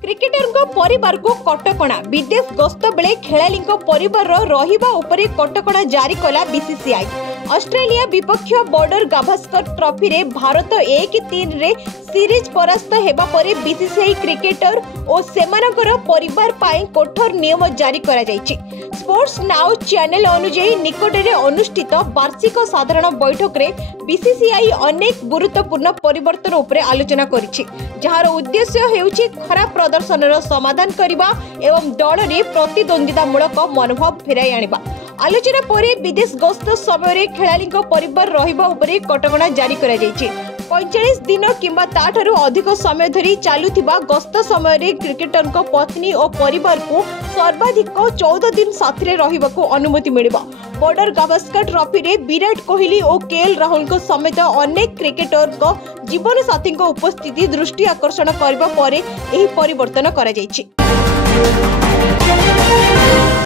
Cricketer परिवार को कटकणा विदेश गस्त बेले खेलाड़ी परिवार रहिबा उपरे कटकणा जारी कला बीसीसीआई। ऑस्ट्रेलिया विपक्ष बॉर्डर गावस्कर ट्रॉफी रे भारत 1-3 रे सीरीज परास्त हेबा परे बीसीसीआई क्रिकेटर और सेमानकर परिवार पाई कठोर नियम जारी करा जायछि। स्पोर्ट्स नाउ चैनल अनुसार निकटरे अनुष्ठित वार्षिक साधारण बैठक रे बीसीसीआई अनेक गुरुत्वपूर्ण परिवर्तन उपरे आलोचना करिछि, जहार उद्देश्य हेउछि खराब प्रदर्शनर समाधान करबा एवं दल रे प्रतिद्वंदितामूलक मनोभाव फेराई आनिबा। आलोचना परे विदेश गस्त समय खेलाड़ी परिवार रहिबा उपरे कटकणा जारी करा जायछि। 45 दिन किंबा ताठारु अधिक समय धरी चालुथिबा गस्त समय क्रिकेटर पत्नी और परिवार को सर्वाधिक 14 दिन साथी रहिबाकू अनुमति मिलिबा। बॉर्डर गावस्कर ट्रॉफी रे विराट कोहली और केएल राहुल समेत अनेक क्रिकेटर जीवन साथी उपस्थिति दृष्टि आकर्षण करबा परे एही परिवर्तन करा जायछि।